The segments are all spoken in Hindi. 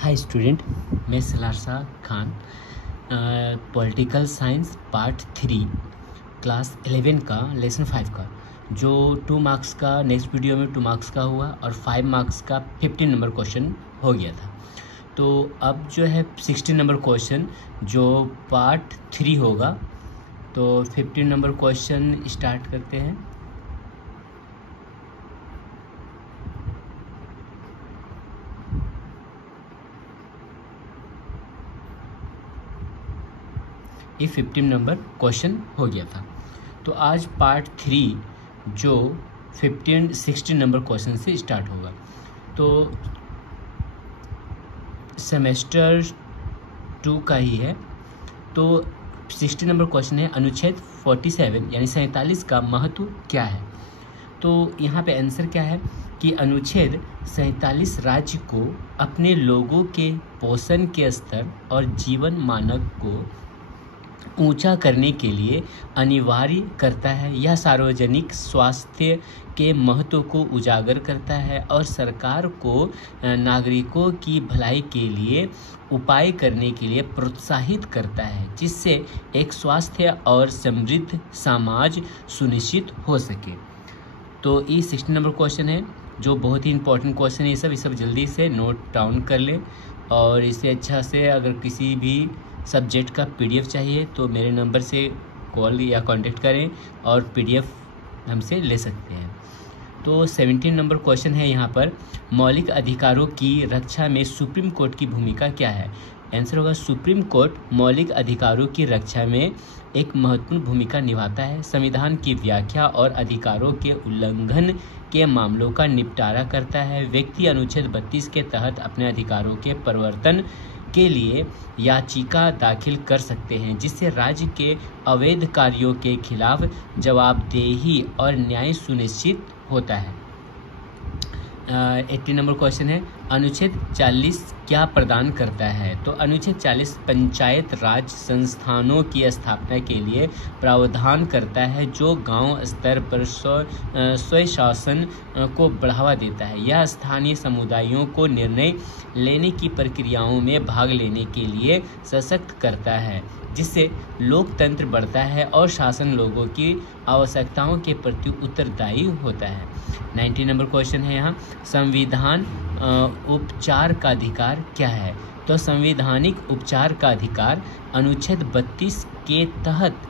हाय स्टूडेंट, मैं सलारसा Khan political science part 3 class 11 का लेसन 5 का जो 2 मार्क्स का नेक्स्ट वीडियो में 2 मार्क्स का हुआ और 5 मार्क्स का 15 नंबर क्वेश्चन हो गया था। तो अब जो है 16 नंबर क्वेश्चन जो पार्ट 3 होगा। तो 15 नंबर क्वेश्चन स्टार्ट करते हैं। ये 15 नंबर क्वेश्चन हो गया था। तो आज पार्ट 3 जो 16 नंबर क्वेश्चन से स्टार्ट होगा। तो सेमेस्टर 2 का ही है। तो 60 नंबर क्वेश्चन है, अनुच्छेद 47 यानी 47 का महत्व क्या है। तो यहाँ पे आंसर क्या है कि अनुच्छेद 47 राज्य को अपने लोगों के पोषण के स्तर और जीवन मानक को ऊंचा करने के लिए अनिवार्य करता है। यह सार्वजनिक स्वास्थ्य के महत्व को उजागर करता है और सरकार को नागरिकों की भलाई के लिए उपाय करने के लिए प्रोत्साहित करता है, जिससे एक स्वास्थ्य और समृद्ध समाज सुनिश्चित हो सके। तो ये 16 नंबर क्वेश्चन है जो बहुत ही इंपॉर्टेंट क्वेश्चन है। ये सब जल्दी से नोट डाउन कर लें और इसे अच्छा से अगर किसी भी सब्जेक्ट का पीडीएफ चाहिए तो मेरे नंबर से कॉल या कांटेक्ट करें और पीडीएफ हमसे ले सकते हैं। तो 17 नंबर क्वेश्चन है यहाँ पर, मौलिक अधिकारों की रक्षा में सुप्रीम कोर्ट की भूमिका क्या है। आंसर होगा सुप्रीम कोर्ट मौलिक अधिकारों की रक्षा में एक महत्वपूर्ण भूमिका निभाता है। संविधान की व्याख्या और अधिकारों के उल्लंघन के मामलों का निपटारा करता है। व्यक्ति अनुच्छेद 32 के तहत अपने अधिकारों के परिवर्तन के लिए याचिका दाखिल कर सकते हैं, जिससे राज्य के अवैध कार्यों के खिलाफ जवाबदेही और न्याय सुनिश्चित होता है। 80 नंबर क्वेश्चन है, अनुच्छेद 40 क्या प्रदान करता है। तो अनुच्छेद 40 पंचायत राज संस्थानों की स्थापना के लिए प्रावधान करता है, जो गांव स्तर पर स्वशासन को बढ़ावा देता है। यह स्थानीय समुदायों को निर्णय लेने की प्रक्रियाओं में भाग लेने के लिए सशक्त करता है, जिससे लोकतंत्र बढ़ता है और शासन लोगों की आवश्यकताओं के प्रति उत्तरदायी होता है। 90 नंबर क्वेश्चन है यहाँ, संविधान उपचार का अधिकार क्या है। तो संवैधानिक उपचार का अधिकार अनुच्छेद 32 के तहत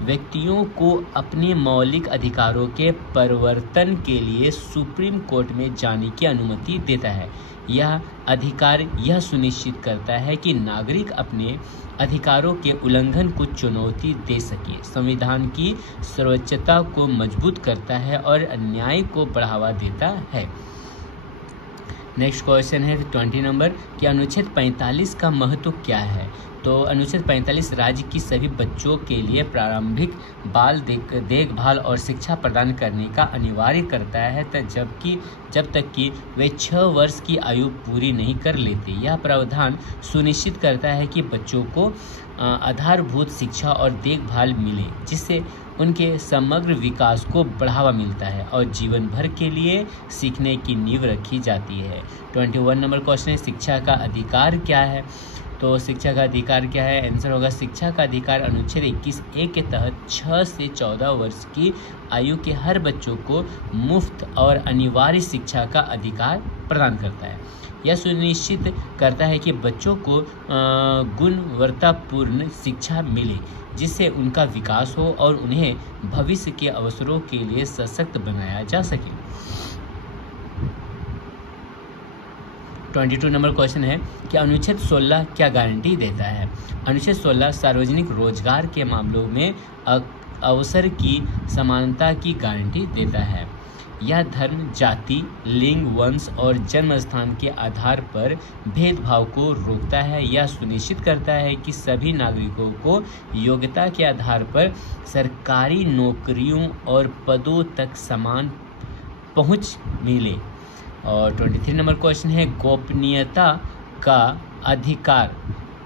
व्यक्तियों को अपने मौलिक अधिकारों के परिवर्तन के लिए सुप्रीम कोर्ट में जाने की अनुमति देता है। यह अधिकार यह सुनिश्चित करता है कि नागरिक अपने अधिकारों के उल्लंघन को चुनौती दे सके, संविधान की सर्वोच्चता को मजबूत करता है और न्याय को बढ़ावा देता है। नेक्स्ट क्वेश्चन है 20 नंबर कि अनुच्छेद 45 का महत्व क्या है। तो अनुच्छेद 45 राज्य की सभी बच्चों के लिए प्रारंभिक बाल देखभाल और शिक्षा प्रदान करने का अनिवार्य करता है, जब तक कि वे 6 वर्ष की आयु पूरी नहीं कर लेते। यह प्रावधान सुनिश्चित करता है कि बच्चों को आधारभूत शिक्षा और देखभाल मिले, जिससे उनके समग्र विकास को बढ़ावा मिलता है और जीवन भर के लिए सीखने की नींव रखी जाती है। 21 नंबर क्वेश्चन है, शिक्षा का अधिकार क्या है। तो शिक्षा का अधिकार क्या है। आंसर होगा शिक्षा का अधिकार अनुच्छेद 21A के तहत 6 से 14 वर्ष की आयु के हर बच्चों को मुफ्त और अनिवार्य शिक्षा का अधिकार प्रदान करता है। यह सुनिश्चित करता है कि बच्चों को गुणवत्तापूर्ण शिक्षा मिले, जिससे उनका विकास हो और उन्हें भविष्य के अवसरों के लिए सशक्त बनाया जा सके। 22 नंबर क्वेश्चन है कि अनुच्छेद 16 क्या गारंटी देता है। अनुच्छेद 16 सार्वजनिक रोजगार के मामलों में अवसर की समानता की गारंटी देता है। यह धर्म, जाति, लिंग, वंश और जन्म स्थान के आधार पर भेदभाव को रोकता है। यह सुनिश्चित करता है कि सभी नागरिकों को योग्यता के आधार पर सरकारी नौकरियों और पदों तक समान पहुंच मिले। और 23 नंबर क्वेश्चन है, गोपनीयता का अधिकार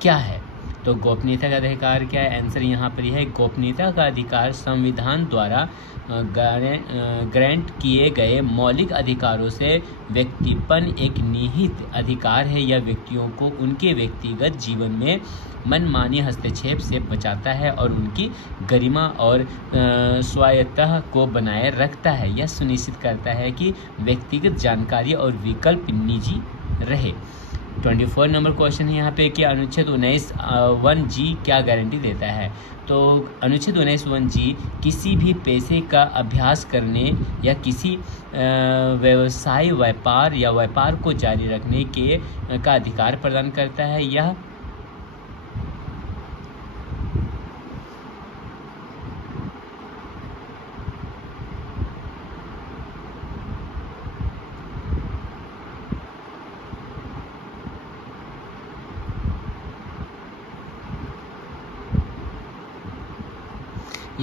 क्या है। तो गोपनीयता का अधिकार क्या है? आंसर यहाँ पर यह है, गोपनीयता का अधिकार संविधान द्वारा ग्रांट किए गए मौलिक अधिकारों से व्यक्तिपन एक निहित अधिकार है। यह व्यक्तियों को उनके व्यक्तिगत जीवन में मनमानी हस्तक्षेप से बचाता है और उनकी गरिमा और स्वायत्तता को बनाए रखता है। यह सुनिश्चित करता है कि व्यक्तिगत जानकारी और विकल्प निजी रहे। 24 नंबर क्वेश्चन है यहाँ पे कि अनुच्छेद 19(1)(g) क्या गारंटी देता है? तो अनुच्छेद 19(1)(g) किसी भी पेशे का अभ्यास करने या किसी व्यवसाय व्यापार को जारी रखने का अधिकार प्रदान करता है। यह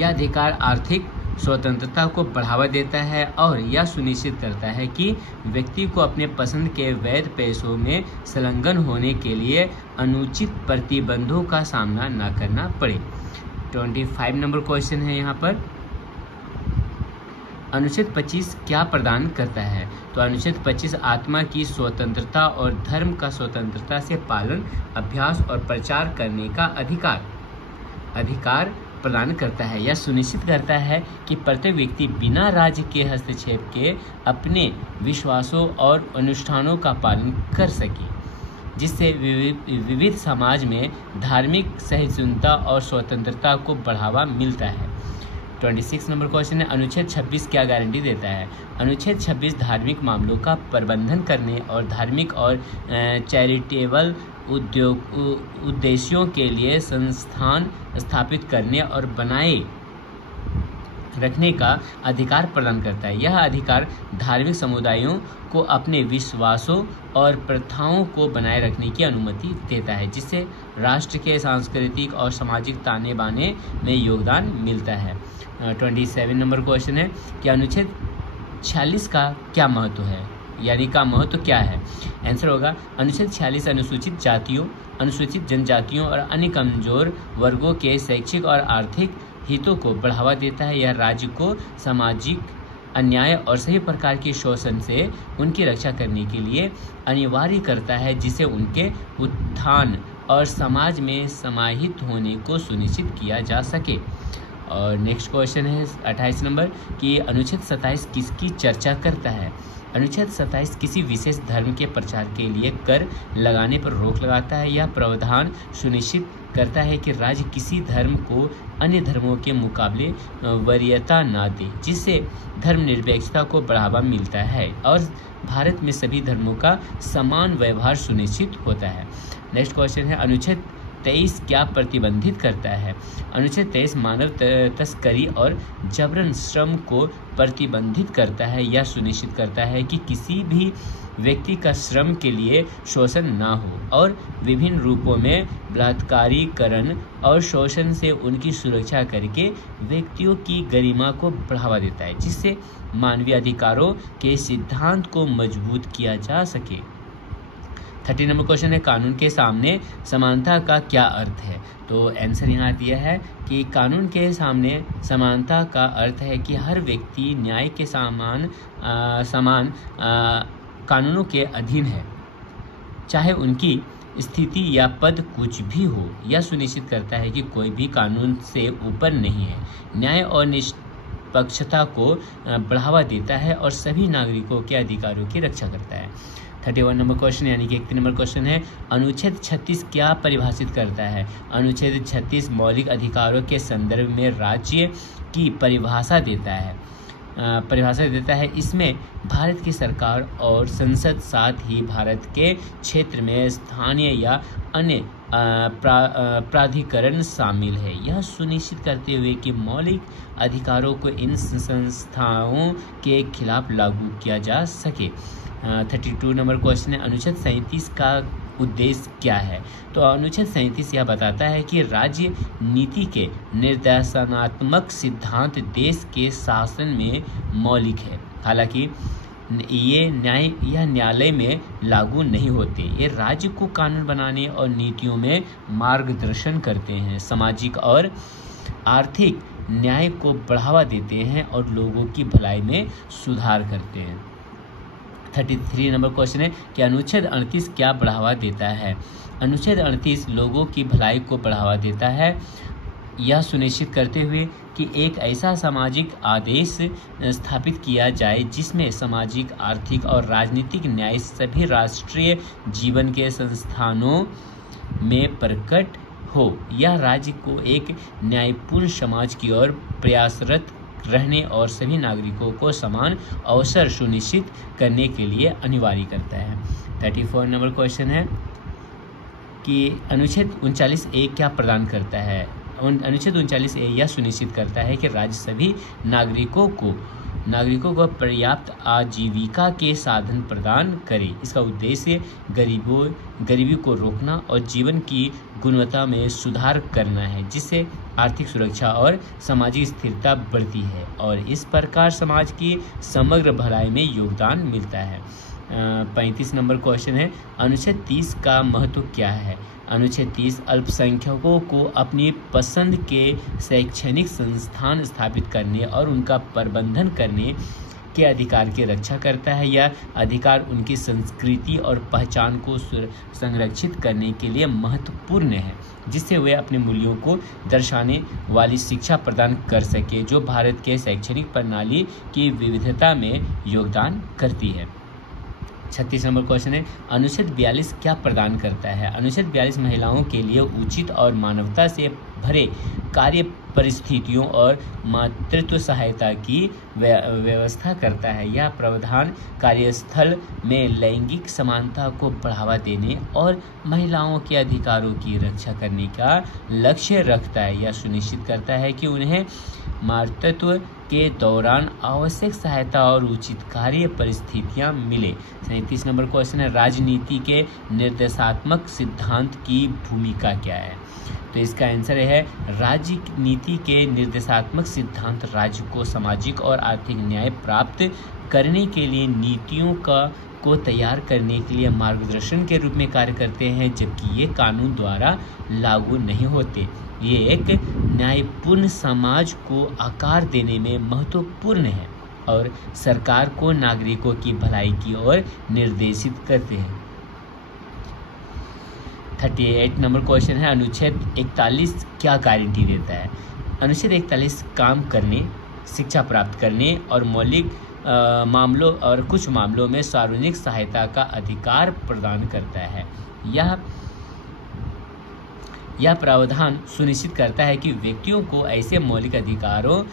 अधिकार आर्थिक स्वतंत्रता को बढ़ावा देता है और यह सुनिश्चित करता है कि व्यक्ति को अपने पसंद के वैध पेशों में संलग्न होने के लिए अनुचित प्रतिबंधों का सामना न करना पड़े। 25 नंबर क्वेश्चन है यहाँ पर, अनुच्छेद 25 क्या प्रदान करता है? तो अनुच्छेद 25 आत्मा की स्वतंत्रता और धर्म का स्वतंत्रता से पालन, अभ्यास और प्रचार करने का अधिकार प्रदान करता है। यह सुनिश्चित करता है कि प्रत्येक व्यक्ति बिना राज्य के हस्तक्षेप के अपने विश्वासों और अनुष्ठानों का पालन कर सके, जिससे विविध समाज में धार्मिक सहिष्णुता और स्वतंत्रता को बढ़ावा मिलता है। 26 नंबर क्वेश्चन है, अनुच्छेद 26 क्या गारंटी देता है? अनुच्छेद 26 धार्मिक मामलों का प्रबंधन करने और धार्मिक और चैरिटेबल उद्देश्यों के लिए संस्थान स्थापित करने और बनाए रखने का अधिकार प्रदान करता है। यह अधिकार धार्मिक समुदायों को अपने विश्वासों और प्रथाओं को बनाए रखने की अनुमति देता है, जिससे राष्ट्र के सांस्कृतिक और सामाजिक ताने बाने में योगदान मिलता है। 27 नंबर क्वेश्चन है कि अनुच्छेद 46 का क्या महत्व है, यानी का महत्व क्या है? आंसर होगा, अनुच्छेद 46 अनुसूचित जातियों, अनुसूचित जनजातियों और अन्य कमजोर वर्गों के शैक्षिक और आर्थिक हितों को बढ़ावा देता है। यह राज्य को सामाजिक अन्याय और सभी प्रकार के शोषण से उनकी रक्षा करने के लिए अनिवार्य करता है, जिसे उनके उत्थान और समाज में समाहित होने को सुनिश्चित किया जा सके। और नेक्स्ट क्वेश्चन है 28 नंबर कि अनुच्छेद 27 किसकी चर्चा करता है? अनुच्छेद 27 किसी विशेष धर्म के प्रचार के लिए कर लगाने पर रोक लगाता है। यह प्रावधान सुनिश्चित करता है कि राज्य किसी धर्म को अन्य धर्मों के मुकाबले वरीयता न दे, जिससे धर्मनिरपेक्षता को बढ़ावा मिलता है और भारत में सभी धर्मों का समान व्यवहार सुनिश्चित होता है। नेक्स्ट क्वेश्चन है, अनुच्छेद 23 क्या प्रतिबंधित करता है? अनुच्छेद 23 मानव तस्करी और जबरन श्रम को प्रतिबंधित करता है। यह सुनिश्चित करता है कि किसी भी व्यक्ति का श्रम के लिए शोषण ना हो और विभिन्न रूपों में बलात्कारीकरण और शोषण से उनकी सुरक्षा करके व्यक्तियों की गरिमा को बढ़ावा देता है, जिससे मानवीय अधिकारों के सिद्धांत को मजबूत किया जा सके। 30 नंबर क्वेश्चन है, कानून के सामने समानता का क्या अर्थ है? तो आंसर यहाँ दिया है कि कानून के सामने समानता का अर्थ है कि हर व्यक्ति न्याय के समान कानूनों के अधीन है, चाहे उनकी स्थिति या पद कुछ भी हो। यह सुनिश्चित करता है कि कोई भी कानून से ऊपर नहीं है, न्याय और निष्पक्षता को बढ़ावा देता है और सभी नागरिकों के अधिकारों की रक्षा करता है। 31 नंबर क्वेश्चन यानी कि 31 नंबर क्वेश्चन है, अनुच्छेद 36 क्या परिभाषित करता है? अनुच्छेद 36 मौलिक अधिकारों के संदर्भ में राज्य की परिभाषा देता है। इसमें भारत की सरकार और संसद, साथ ही भारत के क्षेत्र में स्थानीय या अन्य प्राधिकरण शामिल है। यह सुनिश्चित करते हुए कि मौलिक अधिकारों को इन संस्थाओं के खिलाफ लागू किया जा सके। 32 नंबर क्वेश्चन है, अनुच्छेद 37 का उद्देश्य क्या है? तो अनुच्छेद 37 यह बताता है कि राज्य नीति के निर्देशात्मक सिद्धांत देश के शासन में मौलिक है। हालांकि ये न्यायालय में लागू नहीं होते। ये राज्य को कानून बनाने और नीतियों में मार्गदर्शन करते हैं, सामाजिक और आर्थिक न्याय को बढ़ावा देते हैं और लोगों की भलाई में सुधार करते हैं। 33 नंबर क्वेश्चन है कि अनुच्छेद 38 क्या बढ़ावा देता है। अनुच्छेद 38 लोगों की भलाई को बढ़ावा देता है, यह सुनिश्चित करते हुए कि एक ऐसा सामाजिक आदेश स्थापित किया जाए जिसमें सामाजिक, आर्थिक और राजनीतिक न्याय सभी राष्ट्रीय जीवन के संस्थानों में प्रकट हो। यह राज्य को एक न्यायपूर्ण समाज की ओर प्रयासरत रहने और सभी नागरिकों को समान अवसर सुनिश्चित करने के लिए अनिवार्य करता है। 34 नंबर क्वेश्चन है कि अनुच्छेद 39A क्या प्रदान करता है। अनुच्छेद 39A यह सुनिश्चित करता है कि राज्य सभी नागरिकों को पर्याप्त आजीविका के साधन प्रदान करे। इसका उद्देश्य गरीबी को रोकना और जीवन की गुणवत्ता में सुधार करना है, जिससे आर्थिक सुरक्षा और सामाजिक स्थिरता बढ़ती है और इस प्रकार समाज की समग्र भलाई में योगदान मिलता है। 35 नंबर क्वेश्चन है अनुच्छेद 30 का महत्व क्या है। अनुच्छेद 30 अल्पसंख्यकों को अपनी पसंद के शैक्षणिक संस्थान स्थापित करने और उनका प्रबंधन करने के अधिकार की रक्षा करता है। यह अधिकार उनकी संस्कृति और पहचान को संरक्षित करने के लिए महत्वपूर्ण है, जिससे वे अपने मूल्यों को दर्शाने वाली शिक्षा प्रदान कर सके, जो भारत के शैक्षणिक प्रणाली की विविधता में योगदान करती है। 36 नंबर क्वेश्चन है अनुच्छेद 42 क्या प्रदान करता है। अनुच्छेद 42 महिलाओं के लिए उचित और मानवता से भरे कार्य परिस्थितियों और मातृत्व सहायता की व्यवस्था करता है। यह प्रावधान कार्यस्थल में लैंगिक समानता को बढ़ावा देने और महिलाओं के अधिकारों की रक्षा करने का लक्ष्य रखता है। यह सुनिश्चित करता है कि उन्हें मातृत्व के दौरान आवश्यक सहायता और उचित कार्य परिस्थितियां मिले। 37 नंबर क्वेश्चन है राजनीति के निर्देशात्मक सिद्धांत की भूमिका क्या है। तो इसका आंसर है राजनीति के निर्देशात्मक सिद्धांत राज्य को सामाजिक और आर्थिक न्याय प्राप्त करने के लिए नीतियों को तैयार करने के लिए मार्गदर्शन के रूप में कार्य करते हैं, जबकि ये कानून द्वारा लागू नहीं होते। ये एक न्यायपूर्ण समाज को आकार देने में महत्वपूर्ण है और सरकार को नागरिकों की भलाई की ओर निर्देशित करते हैं। 38 नंबर क्वेश्चन है अनुच्छेद 41 क्या गारंटी देता है। अनुच्छेद 41 काम करने, शिक्षा प्राप्त करने और मौलिक मामलों और कुछ मामलों में सार्वजनिक सहायता का अधिकार प्रदान करता है। यह प्रावधान सुनिश्चित करता है कि व्यक्तियों को ऐसे मौलिक अधिकारों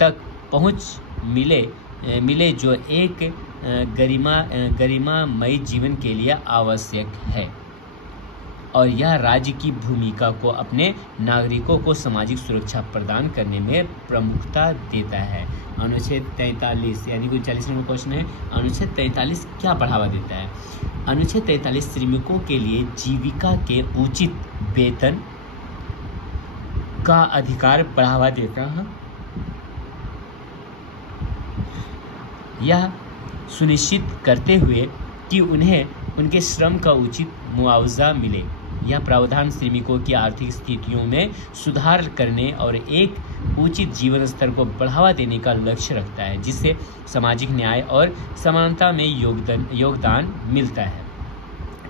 तक पहुंच मिले जो एक गरिमामय जीवन के लिए आवश्यक है और यह राज्य की भूमिका को अपने नागरिकों को सामाजिक सुरक्षा प्रदान करने में प्रमुखता देता है। अनुच्छेद 43 यानी कि 40 नंबर क्वेश्चन है अनुच्छेद 43 क्या बढ़ावा देता है। अनुच्छेद 43 श्रमिकों के लिए जीविका के उचित वेतन का अधिकार बढ़ावा देता है। यह सुनिश्चित करते हुए कि उन्हें उनके श्रम का उचित मुआवजा मिले। यह प्रावधान श्रमिकों की आर्थिक स्थितियों में सुधार करने और एक उचित जीवन स्तर को बढ़ावा देने का लक्ष्य रखता है, जिससे सामाजिक न्याय और समानता में योगदान मिलता है।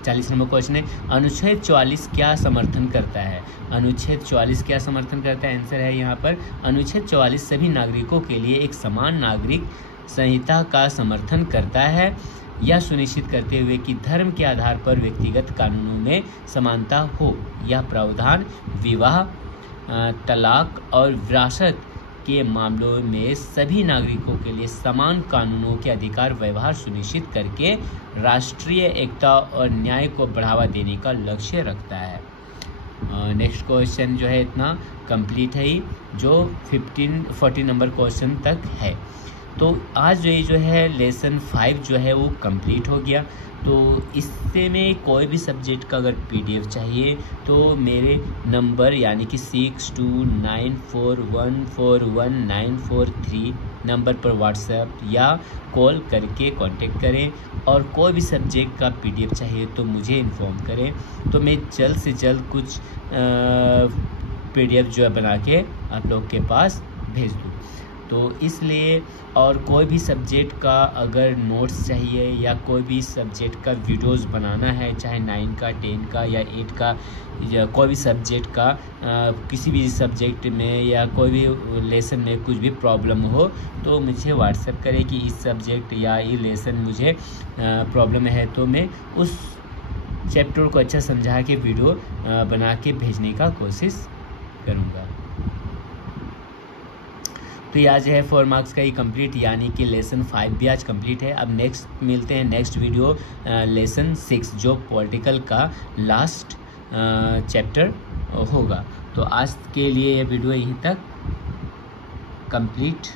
40 नंबर क्वेश्चन है अनुच्छेद 44 क्या समर्थन करता है। अनुच्छेद 44 क्या समर्थन करता है। आंसर है यहाँ पर अनुच्छेद 44 सभी नागरिकों के लिए एक समान नागरिक संहिता का समर्थन करता है। यह सुनिश्चित करते हुए कि धर्म के आधार पर व्यक्तिगत कानूनों में समानता हो। यह प्रावधान विवाह, तलाक और विरासत के मामलों में सभी नागरिकों के लिए समान कानूनों के अधिकार व्यवहार सुनिश्चित करके राष्ट्रीय एकता और न्याय को बढ़ावा देने का लक्ष्य रखता है। नेक्स्ट क्वेश्चन जो है इतना कंप्लीट है ही, जो 40 नंबर क्वेश्चन तक है। तो आज ये जो है लेसन 5 जो है वो कंप्लीट हो गया। तो इससे में कोई भी सब्जेक्ट का अगर PDF चाहिए तो मेरे नंबर यानी कि 6294141943 नंबर पर व्हाट्सएप या कॉल करके कांटेक्ट करें। और कोई भी सब्जेक्ट का PDF चाहिए तो मुझे इन्फॉर्म करें, तो मैं जल्द से जल्द कुछ PDF जो है बना के आप लोग के पास भेज दूँ। तो इसलिए और कोई भी सब्जेक्ट का अगर नोट्स चाहिए या कोई भी सब्जेक्ट का वीडियोस बनाना है, चाहे 9 का 10 का या 8 का या कोई भी सब्जेक्ट का किसी भी सब्जेक्ट में या कोई भी लेसन में कुछ भी प्रॉब्लम हो तो मुझे व्हाट्सएप करें कि इस सब्जेक्ट या ये लेसन मुझे प्रॉब्लम है, तो मैं उस चैप्टर को अच्छा समझा के वीडियो बना के भेजने का कोशिश करूँगा। तो ये आज है 4 मार्क्स का ही कंप्लीट, यानी कि लेसन 5 भी आज कंप्लीट है। अब नेक्स्ट मिलते हैं नेक्स्ट वीडियो लेसन 6 जो पॉलिटिकल का लास्ट चैप्टर होगा। तो आज के लिए ये वीडियो यहीं तक कंप्लीट